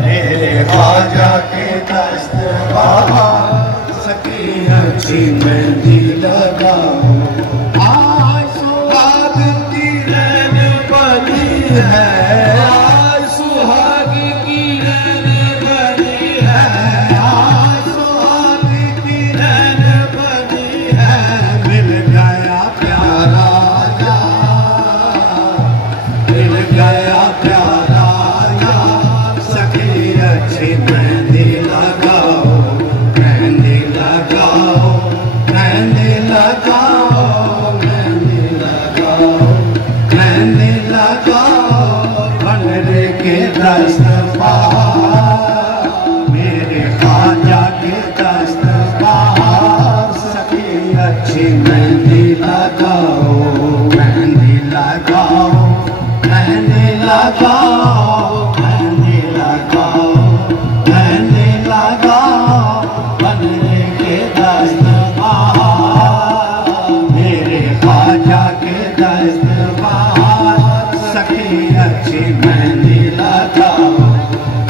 मेरे ख्वाजा के दस्तबार सखी अच्छी मेहंदी लगाओ। आज सुहाग की रैन बनी है, आज सुहाग की रैन बनी है, आज सुहाग की रैन बनी है। मिल गया प्यारा यार, मिल गया प्यारा यार, सखी अच्छी मेहंदी लगाओ, मेहंदी लगाओ, मेहंदी लगाओ, मेहंदी लगाओ, मेहंदी लगाओ। बनरे के दस्तबार मेरे ख्वाजा के दस्तबार सखी अच्छी मेहंदी लगाओ, मेहंदी लगाओ, मेहंदी लगाओ, मेहंदी लगाओ, मेहंदी लगाओ। बनरे के दस्तबार मेरे ख्वाजा के दस्तबार सखी अच्छी मेहंदी लगाओ।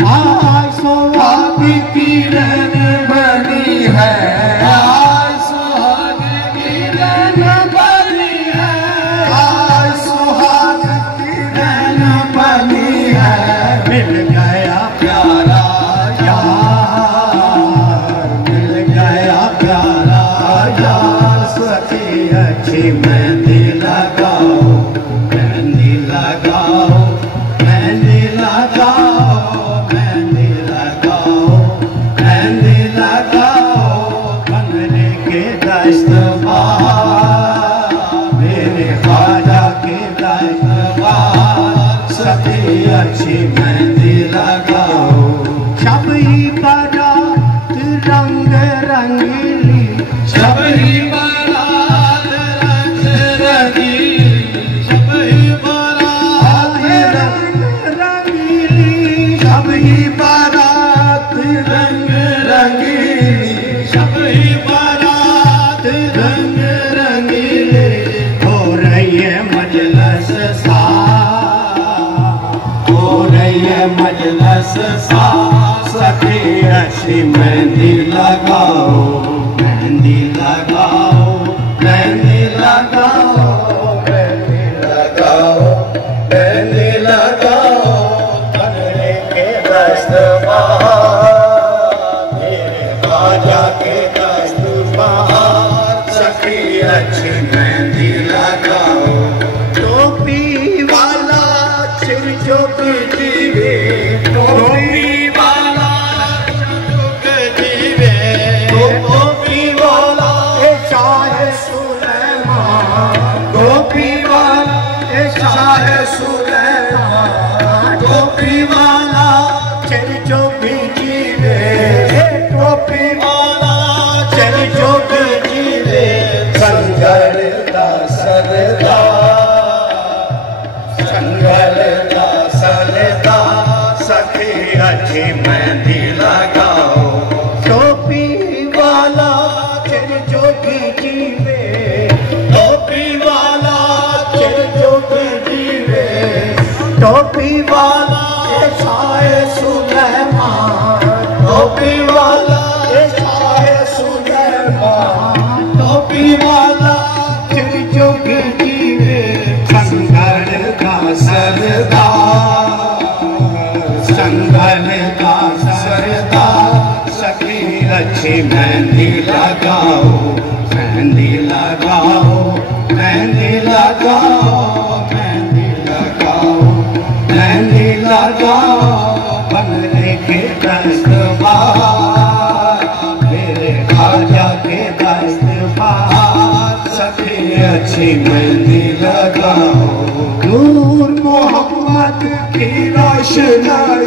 आज सुहाग की रैन बनी है, आज सुहाग की रैन बनी है, आज सुहाग की रैन बनी है। मिल गया प्यारा यार, मिल गया प्यारा यार, सखी अच्छी मेहंदी लगाओ, मेहंदी लगाओ, मेहंदी लगाओ, मेहंदी लगाओ, मेहंदी लगाओ। बनरे के दस्तबार मेरे ख्वाजा के दस्तबार सखी अच्छी मेहंदी लगाओ। शब ही बारात रंग रंगीली, शब ही बारात रंग रंगीली, शब ही बारात रंग रंगीली, शब ही बारात रंग रंगीली, शब ही बारात रंग रंगीली। हो रही है मजलस सा, हो रही है मजलस सा, सखी अच्छी मेहंदी लगाओ, मेहंदी लगाओ, मेहंदी लगाओ, मेहंदी लगाओ, मेहंदी लगाओ। बनरे के दस्तबार मेरे ख्वाजा के दस्तबार सखी अच्छी मेहंदी लगाओ। टोपी वाला सिर झुक जीवे, टोपी वाला झुक जीवे, टोपी वाला शाह सुलेमान, टोपी वाला शाह सुलेमान, टोपी वाला सिर झुक जीवे, टोपी वाला सिर झुक जीवे। संगल का सरदार, संगल का सरदार सखी अच्छी मेहंदी लगाओ। टोपी वाला सिर झुक जीवे, टोपी वाला सिर झुक जीवे, टोपी वाला शाह सुलेमान, टोपी वाला शाह सुलेमान, टोपी वाला सिर झुक जीवे। संगल का सरदार, संगल का सरदार सखी अच्छी मेहंदी लगाओ, मेहंदी लगाओ, मेहंदी लगाओ, मेहंदी लगाओ, मेहंदी लगाओ। बनरे के दस्तबार मेरे ख्वाजा के दस्तबार सखी अच्छी मेहंदी लगाओ। नूर मोहम्मद की रोशनाई,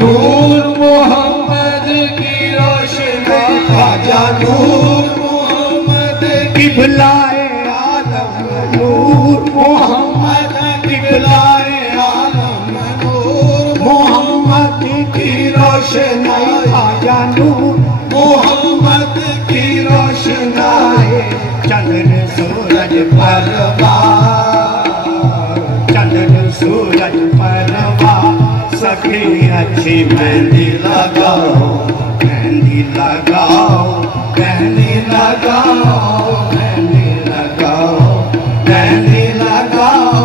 नूर मोहम्मद की रोशनाई, ख्वाजा नूर मोहम्मद किबलाए आलम, नूर मोहम्मद किबलाए आलम, नूर मोहम्मद की रोशनाई, ख्वाजा नूर मोहम्मद की रोशनाई। चंद्र सूरज परवार, चंद्र सूरज परवार मेहंदी लगाओ, मेहंदी लगाओ, मेहंदी लगाओ, मेहंदी लगाओ, मेहंदी लगाओ,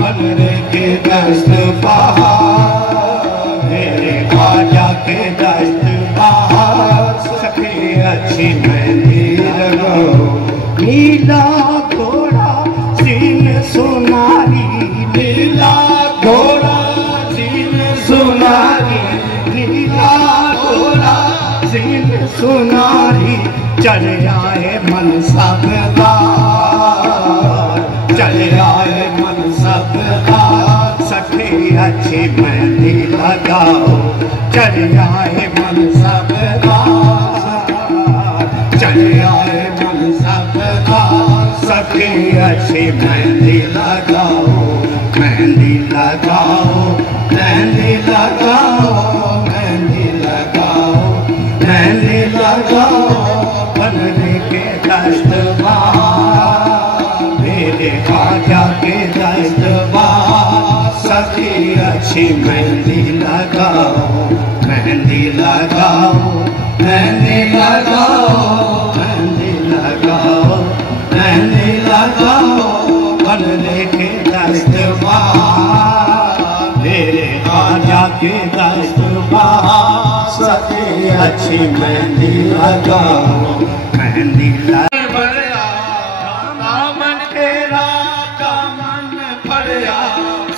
बनरे के दस्त बहार, मेरे ख्वाजा के दस्त बहार, सखी अच्छी मेहंदी लगाओ। नीला घोड़ा सीन सुनारी, नीला घोड़ा सीन सुनारी, नीला घोड़ा सीन सुनारी, चल आए मन सबदार, चल आए मन सबदार, सखी अच्छी मेहंदी लगाओ, चल आए मन सबदार, चल आए मन सबदार, सखी अच्छी मेहंदी लगाओ, मेहंदी लगाओ, मेहंदी लगाओ, मेहंदी लगाओ, मेहंदी लगाओ, बनने के दस्त बहार, मेरे ख्वाजा के दस्त बहार, सखी अच्छी मेहंदी लगाओ, मेहंदी लगाओ, मेहंदी लगाओ, मेहंदी लगाओ, मेहंदी लगाओ, बनने के दस्त बहार, मेरे ख्वाजा के दस्त बहार, सखी अच्छी मेहंदी लगाओ, मेहंदी लगाओ, दामन तेरा दामन फड़िया,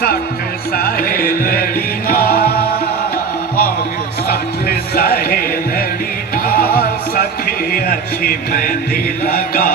सठ सहेलड़ी नाल, सठ सहेलड़ी नाल, सखी अच्छी मेहंदी लगा।